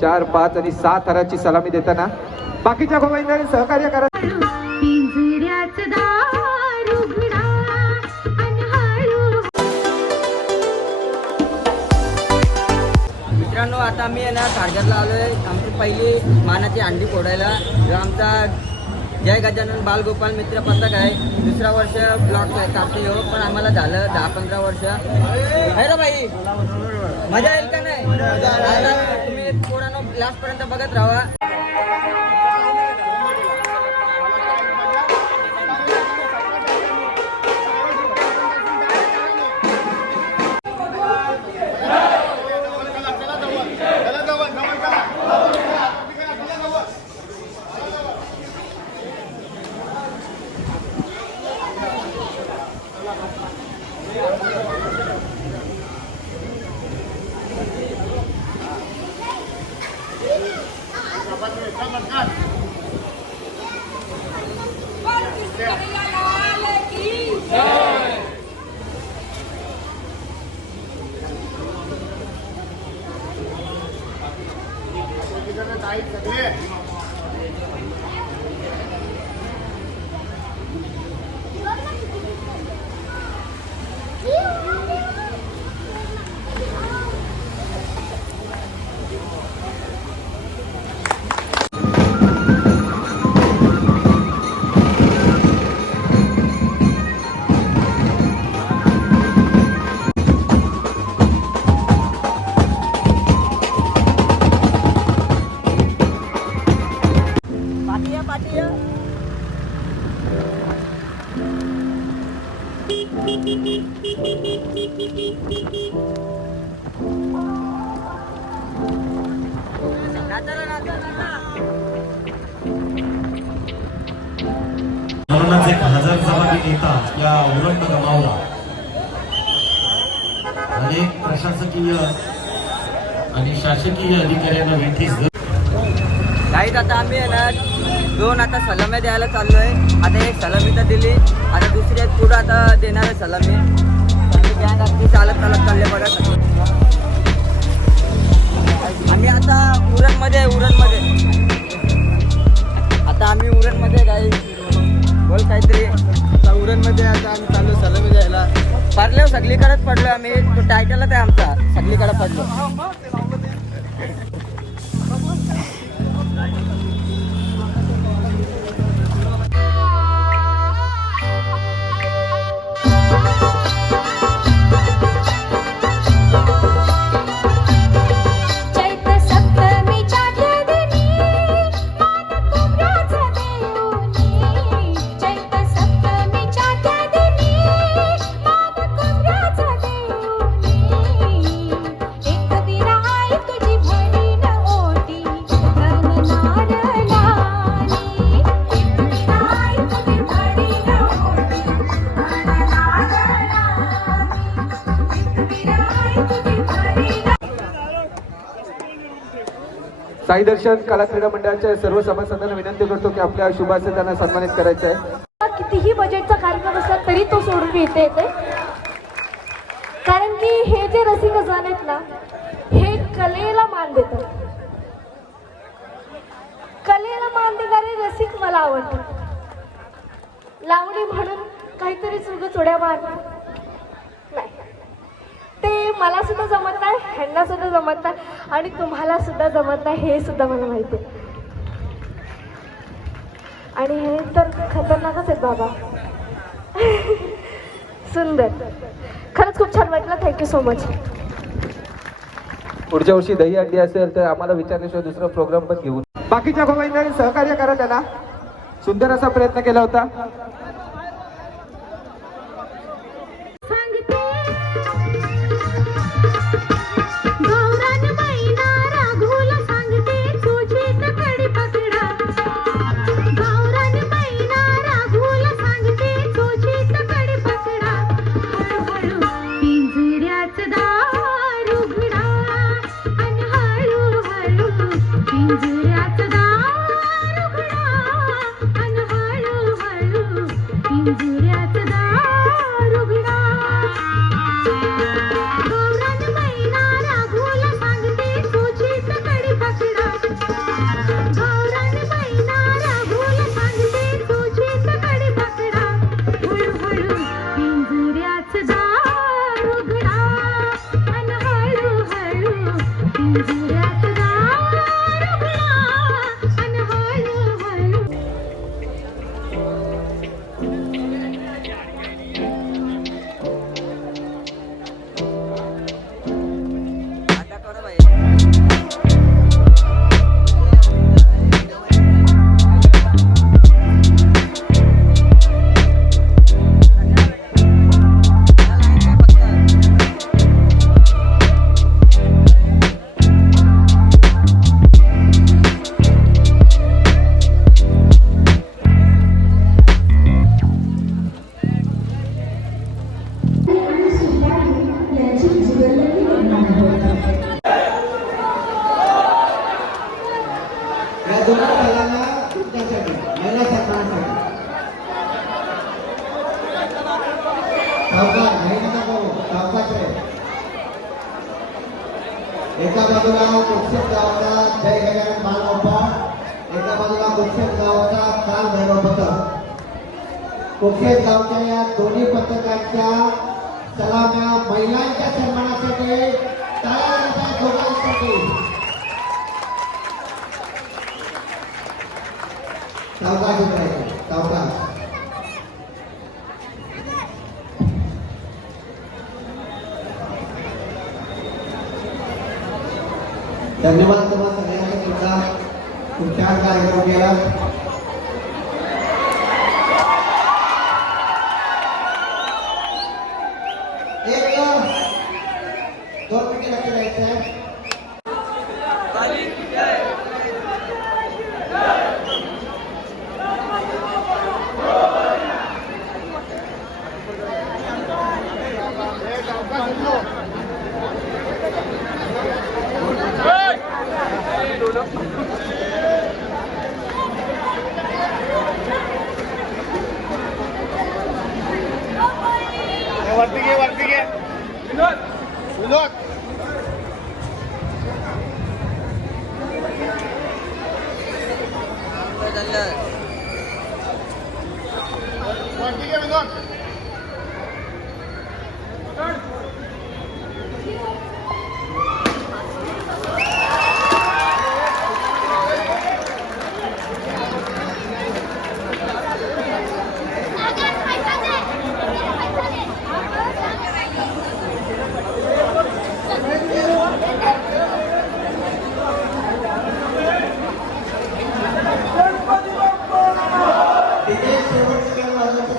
4, 5 आणि 6 थराची सलामी देताना बाकीच्या गोविंदांनी सहकार्य करा. मित्रांनो, आता आम्ही आहे ना खारघरला आलोय. आमची पहिली मानाची अंडी फोडायला. जो आमचा जय गजानन बालगोपाल मित्र पथक आहे. दुसरा वर्ष ब्लॉक कापते हो, पण आम्हाला झालं 10-15 वर्ष. है ना भाई, मजा येईल का नाही? तुम्ही पोरांनो लास्ट पर्यंत बघत राहा. एक हजरजबाबी नेता या उलट गमावला. अनेक प्रशासकीय आणि शासकीय अधिकाऱ्यांना वेठीस काहीच. आता आम्ही आहे ना 2 आता सलामी द्यायला चाललोय. आता एक सलामी तर दिली, आता दुसरी एक पुढं आता देणार आहे सलामी. गँग अगदी चालत चालले बघा. आम्ही आता उरणमध्ये आता आम्ही उरणमध्ये काही बोल काहीतरी. आता उरणमध्ये आता आम्ही चाललो सलामी द्यायला. पडलो सगळीकडेच पडलो आम्ही. तो टायटलच आहे आमचा, सगळीकडे पडलो. साई दर्शन कला क्रीडा मंडळाच्या सर्व सभासदांना विनंती करतो की आपल्या शुभ असं त्यांना सन्मानित करायचं आहे. कितीही बजेटचा कार्यक्रम असला तरी तो सोडून येते कारण की हे जे रसिक आहेत ना, हे कलेला मान देतात. कलेला मान देणारे रसिक मला आवडतात. लावणी म्हणून काहीतरी चोड्या मारतात नाही, ते मला सुद्धा जमत नाही, ह्यांना सुद्धा जमत नाही आणि तुम्हाला सुद्धा जमत नाही हे सुद्धा मला माहिती आहे. आणि हे तर खतरनाकच आहेत बाबा. सुंदर, खरंच खूप छान वाटलं. Thank you so much. पुढच्या वर्षी दही अंडी असेल तर आम्हाला विचारल्याशिवाय दुसरा प्रोग्राम पण घेऊन. बाकीच्या गोविंदांनी सहकार्य करा. त्यांना सुंदर असा प्रयत्न केला होता. गौरान मैना राघूला सांगते तुझीच कडी पकडा. पिंजऱ्यात दारुगळा अन हळू आता करा बाई. या दोन्ही खेळांना तुमच्यासाठी महिला सन्मानासाठी सावकाश घाई नका करू सावकाश रे एका बाजूला कुक्षेप गावाचा जय गजानन बालगोपाळ एका बाजूला कुक्षेप गावाचा काल भैरव पथक कुक्षेप गावच्या या दोन्ही पथकांच्या सलाम्या महिलांच्या सन्मानासाठी टाळ्या वाजवा दोघांसाठी सावकाश उतरायचं सावकाश धन्यवाद तुम्हाला सगळ्यांना सुद्धा खूप छान कार्यक्रम केला एक 2 मिनिटे लक्ष द्यायचं आहे वरती घे विनोद झालं. वरती घे विनोद तिथे शेवटचं